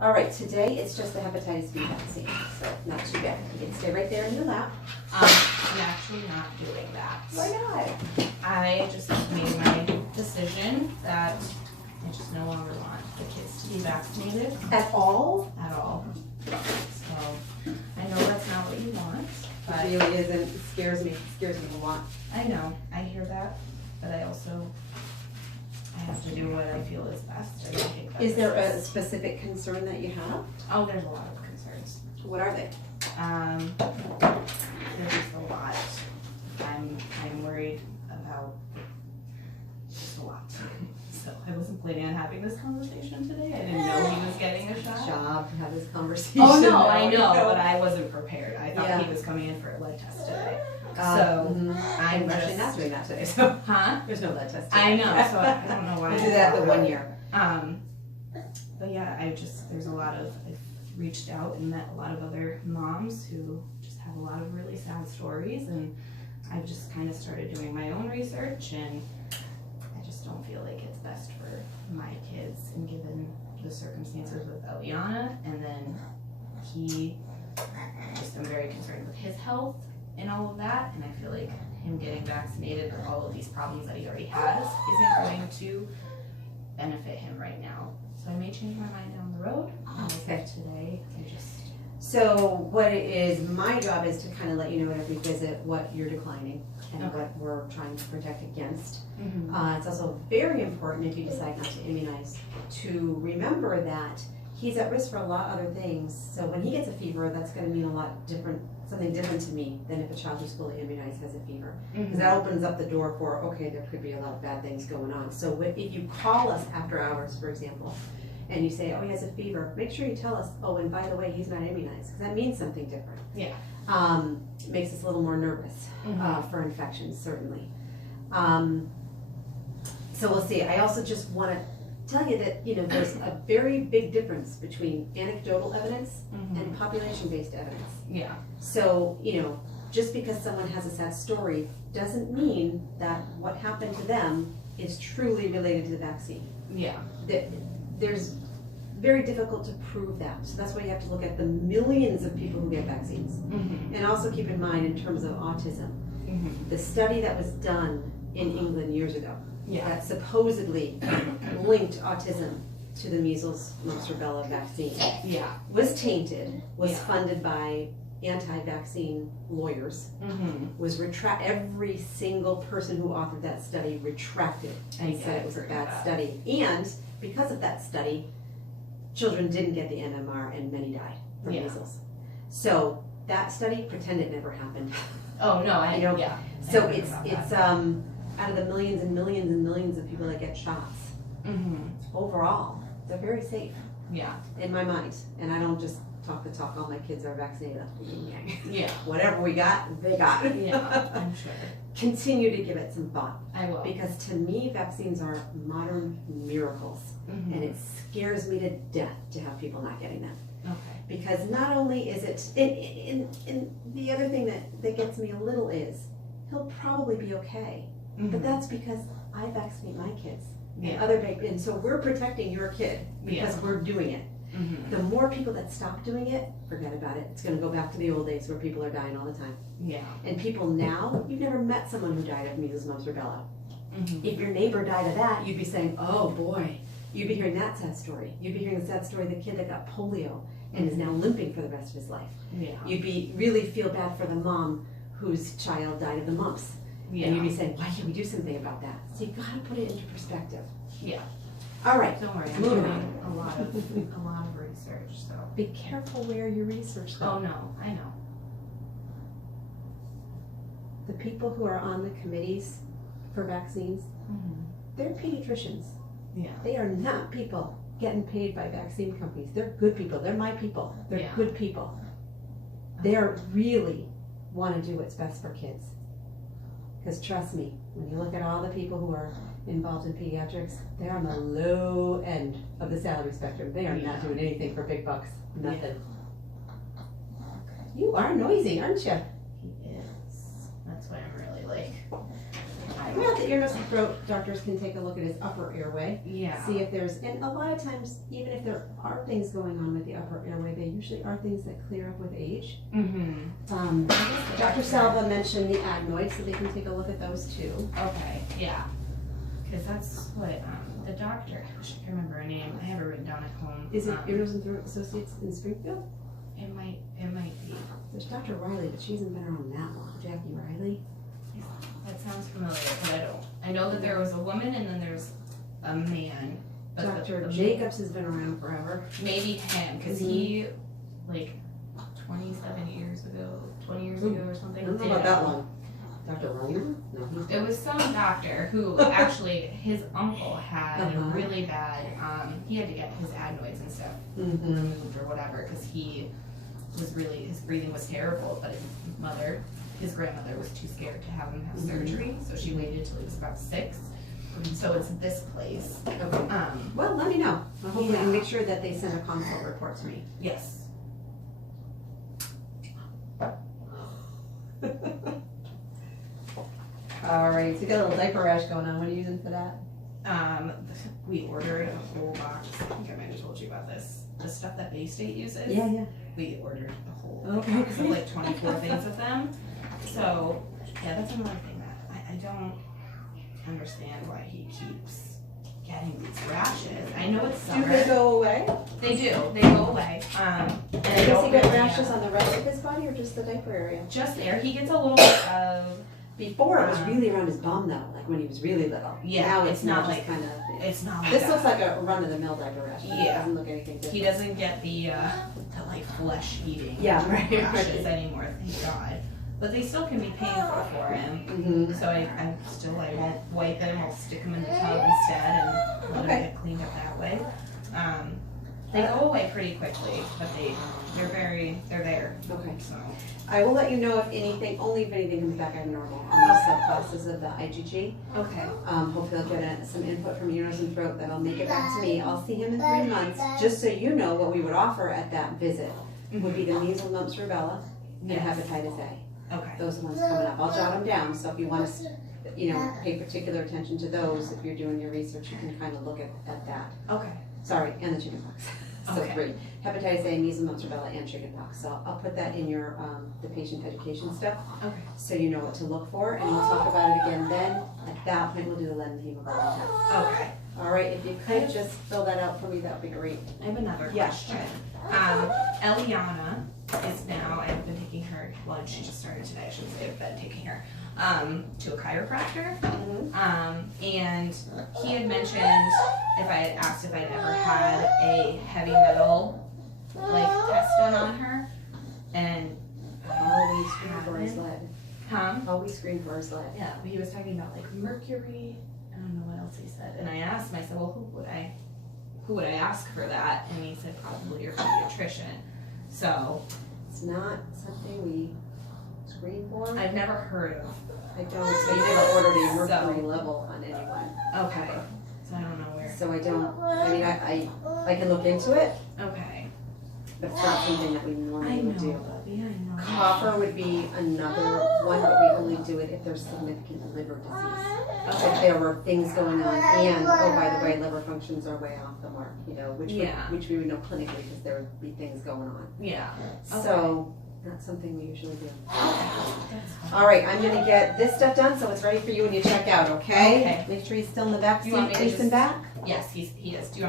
All right, today it's just the hepatitis B vaccine, so not too bad. You can stay right there in your lap. I'm actually not doing that. Why not? I just made my decision that I just no longer want the kids to be vaccinated At all? at all. So I know that's not what you want, but It really isn't. It scares me. It scares me a lot. I know, I hear that, but I have to do what I feel is best. I don't think Is there a specific concern that you have? Oh, there's a lot of concerns. What are they? There's just a lot. I'm worried about just a lot. So I wasn't planning on having this conversation today. I didn't know he was getting a shot. Job to have this conversation. Oh no, I know, but I wasn't prepared. I thought Yeah. he was coming in for a blood test today. I'm I'm actually just not doing that today, so huh? there's no blood test. I know, so I don't know why. We'll do that the 1 year. But yeah, there's a lot of, I've reached out and met a lot of other moms who just have a lot of really sad stories, and I've just kind of started doing my own research, and I just don't feel like it's best for my kids, and given the circumstances with Eliana, and then I'm very concerned with his health and all of that, and I feel like him getting vaccinated with all of these problems that he already has isn't going to benefit him right now. So I may change my mind down the road. Okay. Today, So what it is, my job is to kind of let you know at every visit what you're declining and Okay. what we're trying to protect against. Mm-hmm. It's also very important if you decide not to immunize to remember that he's at risk for a lot of other things. So when he gets a fever, that's going to mean a lot different, something different to me than if a child who's fully immunized has a fever. Because that opens up the door for, okay, there could be a lot of bad things going on. So if you call us after hours, for example, and you say, oh, he has a fever, make sure you tell us, oh, and by the way, he's not immunized, because that means something different. Yeah. Makes us a little more nervous for infections, certainly. So we'll see. I also just want to tell you that, there's a very big difference between anecdotal evidence and population-based evidence. Yeah. So, just because someone has a sad story doesn't mean that what happened to them is truly related to the vaccine. Yeah. There's very difficult to prove that. So that's why you have to look at the millions of people who get vaccines. And also keep in mind in terms of autism, the study that was done in England years ago that supposedly linked autism to the measles, mumps, rubella vaccine was tainted, was funded by anti-vaccine lawyers, was every single person who authored that study retracted and said it was a bad study. And because of that study, children didn't get the MMR and many died from measles. So that study, pretend it never happened. Oh no, So it's out of the millions and millions and millions of people that get shots, overall, they're very safe. Yeah. In my mind. And I don't just talk the talk, all my kids are vaccinated. Yeah. Whatever we got, they got. Yeah, I'm sure. Continue to give it some thought. I will. Because to me, vaccines are modern miracles. And it scares me to death to have people not getting them. Okay. Because not only is it, and the other thing that gets me a little is, he'll probably be okay. But that's because I vaccinate my kids. And so we're protecting your kid because we're doing it. The more people that stop doing it, forget about it. It's going to go back to the old days where people are dying all the time. Yeah. And people now, you've never met someone who died of measles, mumps, rubella. If your neighbor died of that, you'd be saying, oh boy. You'd be hearing that sad story. You'd be hearing the sad story of the kid that got polio and is now limping for the rest of his life. Yeah. You'd be really feel bad for the mom whose child died of the mumps. Yeah. And you'd be saying, why can't we do something about that? So you've got to put it into perspective. Yeah. All right. Don't worry, I'm doing a lot of research, so. Be careful where you research though. Oh no, I know. The people who are on the committees for vaccines, they're pediatricians. Yeah. They are not people getting paid by vaccine companies. They're good people. They're my people. They're good people. They really want to do what's best for kids. Because trust me, when you look at all the people who are involved in pediatrics, they're on the low end of the salary spectrum. They are not doing anything for big bucks. Nothing. You are noisy, aren't you? He is. That's why I'm really like, I Well, the ear, nose, and throat doctors can take a look at his upper airway. Yeah. See if there's, and a lot of times, even if there are things going on with the upper airway, they usually are things that clear up with age. Dr. Salva mentioned the adenoids, so they can take a look at those too. Okay, yeah. Because that's what the doctor, I wish I could remember her name. I have it written down at home. Is it Ear, Nose, and Throat Associates in Springfield? It might be. There's Dr. Riley, but she hasn't been around that long. Jackie Riley. That sounds familiar, but I don't. I know that there was a woman and then there's a man. But Dr. Jacobs has been around forever. Maybe him, because he, like, 20 years ago or something. I don't know about that long. Dr. Reiner? No, It was some doctor who actually, his uncle had really bad, he had to get his adenoids and stuff removed or whatever, because he was really, his breathing was terrible, but his grandmother was too scared to have him have surgery, so she waited till he was about 6. So it's this place. Okay. Well, let me know. I'll hopefully make sure that they send a consult report to me. Yes. Alright, so you got a little diaper rash going on. What are you using for that? We ordered a whole box. I think I might have told you about this. The stuff that Bay State uses. Yeah. We ordered a whole Okay. box of like 24 things of them. So yeah, that's another thing that I don't understand why he keeps getting these rashes. I know it's summer. Do they go away? They do. They go away. And I Does he don't get really, rashes on the rest of his body or just the diaper area? just there. He gets a little bit of. Before it was really around his bum though, like when he was really little. Yeah, Now it's not more like- just kind of. It's not like This that. looks like a run-of-the-mill diaper rash. It Yeah. doesn't look anything different. He doesn't get the like flesh eating rashes anymore, thank God. But they still can be painful for him. So I won't wipe them. I'll stick them in the tub instead and let them get cleaned up that way. They go away pretty quickly, but they're there. Okay. So I will let you know if anything comes back abnormal on these subclasses of the IgG. okay. Hopefully I'll get some input from ear, nose, and throat that'll make it back to me. I'll see him in 3 months. Just so you know, what we would offer at that visit would be the measles, mumps, rubella, and hepatitis A. Okay. Those are the ones coming up. I'll jot them down, so if you want to, pay particular attention to those, if you're doing your research, you can kind of look at that. Okay. Sorry, and the chickenpox. So Okay. 3. Hepatitis A, measles, mumps, rubella, and chickenpox. So I'll put that in your the patient education stuff, Okay. so you know what to look for, and we'll talk about it again then. At that point, we'll do the lead and hemoglobin test. Okay. All right, if you could just fill that out for me, that would be great. I have another question. Eliana is now, I've been taking her, well, she just started today, I shouldn't say I've been taking her, to a chiropractor. And he had mentioned if I had asked if I'd ever had a heavy metal, like, test done on her. And, Always screen for his lead. Always screen for his lead. yeah, he was talking about, like, mercury, I don't know what else he said. And I asked him, I said, well, who would I ask for that? And he said, probably your pediatrician. So, It's not something we screen for. I've never heard of. I don't, so you never ordered a mercury level on anyone. Okay. So I don't know where. So I don't, I can look into it, Okay. but it's not something that we I normally know, would do. Bubby, I know. Copper would be another one, but we only do it if there's significant liver disease. If there were things going on, and, oh, by the way, liver functions are way off the mark, which we would know clinically because there would be things going on. Yeah. So, that's something we usually do. That's fine. All right, I'm gonna get this stuff done so it's ready for you when you check out, okay? Okay. Make sure he's still in the back You want seat, me to facing just- back. Yes, he is. Do you want